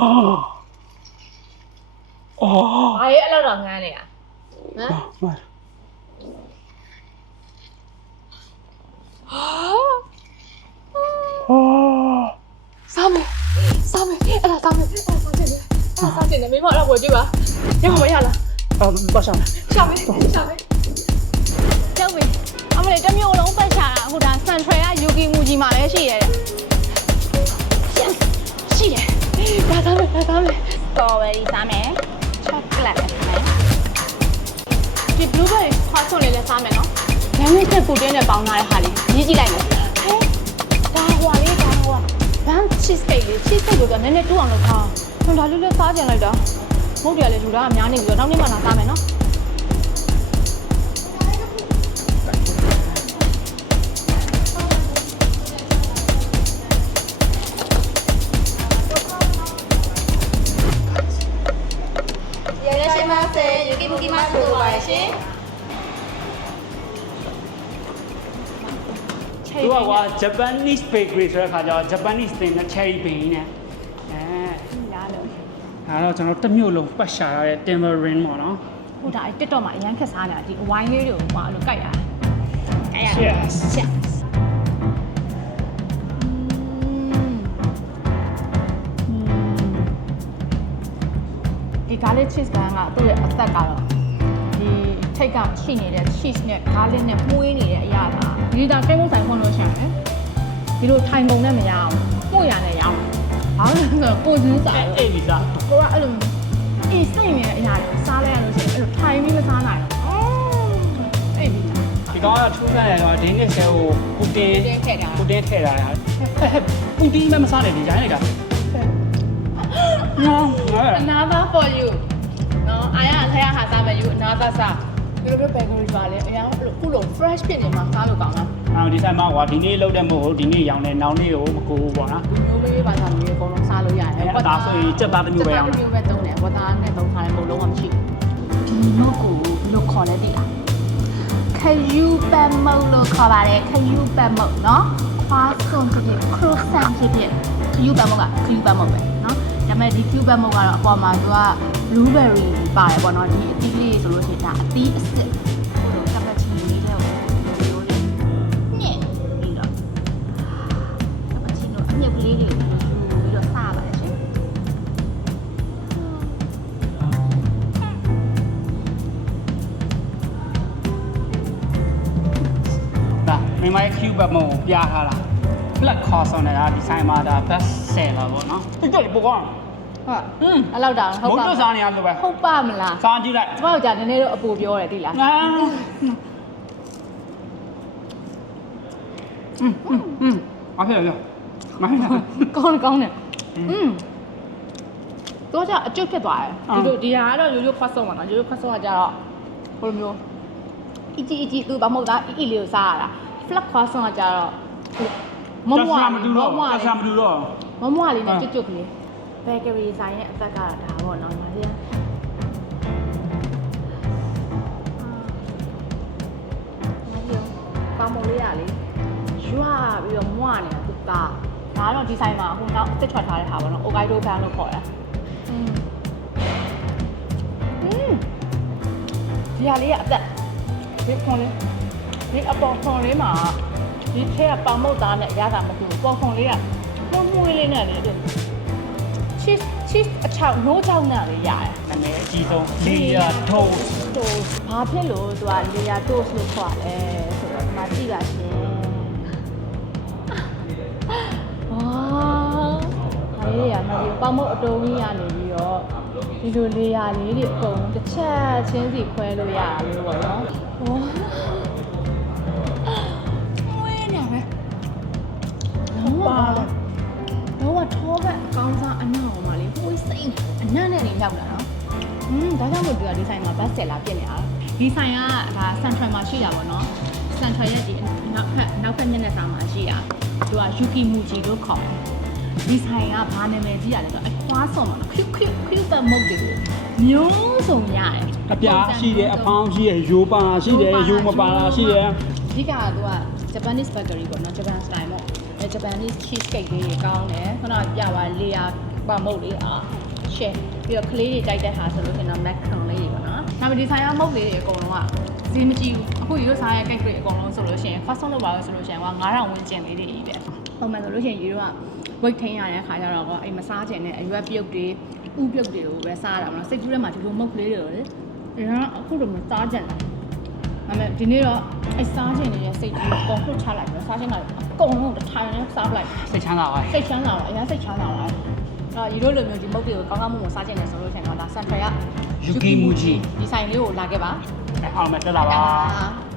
အော်ဘာရဲ့အဲ့လောက်တော့ငန်းနေရဟမ်မအော်စားမယ်စားမယ်အဲ့ဒါစားမယ်အဲ့ဒါစားတယ်အဲ့ဒါစားတယ်မိမအဲ့ဒါဝယ်ကြည့်ပါရမမရလားအော်တော့ရှာမယ်ရှာမယ်ရှာမယ်ကျုပ်ပြီအမလေးတစ်မျိုးလုံးပတ်ချတာဟိုဒါစန်ထရယ်ကယူကီမူဂျီမှာပဲရှိရတယ် ဒါစားမယ်ဒါစားမယ်စတော်ဘယ်ရီစားမယ်ချောကလက်လည်းစားမယ်ဒီ blueberry ခွာချုံလေးလည်းစားမယ်နော်လမ်းလေးတက်ပူတင်းနဲ့ပေါင်းထားတဲ့ဟာလေးရေးကြည့်လိုက်မယ်ဟဲ့ဒါဟွာလေးဒါဟွာဘန် cheese cake လေး cheese cake ကိုတော့နည်းနည်းတူအောင်လုပ်ထားအောင်ဒါလေးလေးစားကြင်လိုက်တာမဟုတ်တယ်လေယူတာအများနေပြီတော့နောက်နေ့မှလာစားမယ်နော် ရှင်သူကက Japanese bakery ဆိုတဲ့ခါကျတော့ Japanese သင်နဲ့ cherry bean နဲ့အဲလာလို့ဒါတော့ကျွန်တော်တစ်မျိုးလုံးပတ်ရှာရတဲ့ tamarind ပေါ့နော်ဟိုဒါအဲ့ TikTok မှာအရန်ခက်စားနေတာဒီအဝိုင်းလေးတွေကိုပါလို့ကြိုက်ရတာကြိုက်ရတာချက်ဒီ garlic cheese ကသူ့ရဲ့အသက်ကတော့ ထိတ်ကရှိနေတဲ့ cheese နဲ့ garlic နဲ့မှုေးနေတဲ့အရာကဒီဒါတိတ်မဆိုင်ခွန်းလို့ရှိရင်ဒီလိုထိုင်ပုံနဲ့မရအောင်မှုရနဲ့ရအောင်ဘာလို့လဲဆိုတော့ကိုယ်စင်းစားအဲ့အဲ့ဒီစားကိုကအဲ့လိုအေးစိတ်နေတဲ့အရာတွေကိုစားလိုက်ရလို့ရှိရင်အဲ့လိုထိုင်ပြီးမစားနိုင်ဘူးအော်အဲ့ဒီဒီကောင်ကထူးဆန်းတယ်ကွာဒီနေ့ဆဲကိုပူတင်တင်းထည့်တာပူတင်ထည့်တာဟာပူတင်မမစားတယ်ဒီရိုင်းလိုက်တာနော်အဲ့ another for you နော်အားရထဲရဟာစားမယ် you another စား ဒီလိုပဲ bakery ပါလေအရင်ကခုလို fresh ဖြစ်နေမှာစားလို့ကောင်းလားအော်ဒီဆိုင်မှာကွာဒီနေ့လောက်တဲ့မဟုတ်ဒီနေ့ရောင်းတယ်နောက်နေ့ကိုမကိုဘူးပေါ့နော်မျိုးမေးပါစားမျိုးအကုန်လုံးစားလို့ရတယ်အဲ့ဒါဆိုရင်ကြက်သားတစ်မျိုးပဲရောင်းတယ်ကြက်သားတစ်မျိုးပဲသုံးတယ်ဝတ်သားနဲ့သုံးထားတဲ့ပုံလုံးကမရှိဘူးဒီမုတ်ကိုဘယ်လိုခေါ်လဲသိလားခယူပန်မုတ်လို့ခေါ်ပါတယ်ခယူပန်မုတ်နော်ခွားစုံဖြစ်ဖြစ် croissant ဖြစ်ဖြစ်ခယူပန်မုတ်ကခယူပန်မုတ်ပဲနော်ဒါပေမဲ့ဒီခယူပန်မုတ်ကတော့အပေါ်မှာသူက blueberry ပါတယ်ပေါ့နော်ဒီအသီးလေးဆိုလို့ရှိရင် ဒါအသီးအစ်စ်ဟိုကပ်ပချီလေးတဲ့ဟိုလိုလေးညက်ပြီးတော့ကပ်ပချီနိုအမြုပ်ကလေးတွေကိုယူပြီးတော့စားပါတယ်ရှင်ဒါမိမိုင်း cube ဘက်မုံကိုပြထားတာ black cost နဲ့ဒါဒီဆိုင်မှာဒါ best seller ပေါ့နော်တိကျပိုကောင်း ဟုတ် ဟင်း အဲ့လောက်တောင်ဟုတ် မုတ် ပါ တော့စားနေရလို့ပဲ ဟုတ်ပါမလား စားကြည့်လိုက် ကျမတို့ကြာနည်းနည်းတော့အပူပြောတယ်သိလား ငါอืมอืมอืมအဖေရောမဟိုင်း ကောင်းတယ်ကောင်းတယ်อืมတော့ကြအကျွတ်ဖြစ်သွားတယ် အာ ဒီလိုဒီဟာကတော့ရိုးရိုးခွတ်ဆုံးပါနော်ရိုးရိုးခွတ်ဆုံးကကြတော့ဘယ်လိုမျိုးအကြီးအကြီးသူဘာမဟုတ်တာအီအီလေးကိုစားရတာ flat ခွတ်ဆုံးကကြတော့မမွား မတူတော့ မမွား အဆာမတူတော့ မမွားလေးနဲ့ အာ ကျွတ်ကျွတ်ကလေး bakery ဆိုင်ရဲ့အသက်ကတော့ဒါပေါ့နော်ညီမလေးပါမလေးရလေရွာပြီးတော့မွားနေတာသူကဒါကတော့ဒီဆိုင်မှာဟိုနောက်အစ်ထွက်ထားတဲ့ဟာပေါ့နော် Okaido fan လို့ခေါ်တာอืมอืมဒီဟာလေးကအသက်ဒီခွန်လေးဒီအပေါ်ခွန်လေးမှာဒီထဲကပေါင်မုတ်သားနဲ့ရတာမဟုတ်ဘူးပေါ်ခွန်လေးကမှုန့်မှုန့်လေးနဲ့လေဒီ cheese cheese အချောက် no ချောက်နဲ့လေရတယ်နာမည်အကြီးဆုံး layer toast တိုးဘာဖြစ်လို့သူက layer toast လို့ခေါ်လဲဆိုတော့ဒီမှာကြည့်ပါရှင်။အာ။အေးရမကြီးပေါမုတ်အတုံးကြီးရနေပြီးတော့ဒီလို layer လေးတွေအကုန်လုံးတစ်ချက်ချင်းစီခွဲလို့ရတာလို့ပေါ့နော်။ဟော။ ဒါကြောင့်မို့သူကဒီဆိုင်မှာ best seller ဖြစ်နေတာဒီဆိုင်ကဒါ central မှာရှိတာပေါ့နော် central ရဲ့ဒီနောက်ဖက်နောက်ဖက်မျက်နှာစာမှာရှိတာသူက yuki muji လို့ခေါ်တယ်ဒီဆိုင်ကဘာနာမည်ကြီးရလဲဆိုတော့အခွားစုံပါနော် cute cute cute တဲ့မုတ်တွေမျိုးစုံရတယ်အပြားရှိတယ်အဖောင်းရှိတယ်ရိုးပါရှိတယ်ရိုးမပါတာရှိတယ်အဓိကကသူက Japanese bakery ပေါ့နော် Japan style ပေါ့အဲ Japanese cheese cake လေးတွေကောင်းတယ်ခုနကပြပါ layer ပါမုတ်လေးအာ ရှယ်ပြီးတော့ကလေးတွေကြိုက်တဲ့ဟာဆိုလို့ရှိရင်တော့ macaron လေးတွေပေါ့နော်။နောက်ပြီးဒီဆိုင်ကမုတ်လေးတွေအကုန်လုံးကဈေးမကြီးဘူး။အခုယူလို့စားရတဲ့ cake တွေအကုန်လုံးဆိုလို့ရှိရင် fast food လောက်ပါလို့ဆိုလို့ရှိရင်က9000ဝန်းကျင်လေးတွေကြီးပဲ။ပုံမှန်ဆိုလို့ရှိရင်ယူတော့ weight ထိန်းရတဲ့ခါကျတော့ကအိမ်မစားချင်တဲ့အရွက်ပြုတ်တွေဥပြုတ်တွေကိုပဲစားရတာမလား။စိတ်ကူးထဲမှာဒီလိုမုတ်ကလေးတွေလေ။ဒါကအခုတော့မစားကြတယ်။ဒါပေမဲ့ဒီနေ့တော့အစားချင်နေတဲ့စိတ်ကြီးကိုကုန်ထုတ်ချလိုက်ပြီးစားချင်တာအကုန်လုံးတစ်ထိုင်နဲ့စားပလိုက်စိတ်ချမ်းသာပါစိတ်ချမ်းသာတော့အရင်စိတ်ချမ်းသာ တော့အာရီတို့လိုမျိုးဒီမုတ်တွေကိုကောင်းကောင်းမွန်မွန်စားချင်တယ်ဆိုလို့ရှိရင်တော့ဒါစန်ထရယ်က Yuki Muji ဒီဆိုင်လေးကိုလာခဲ့ပါအောင်မယ်တက်လာပါပါ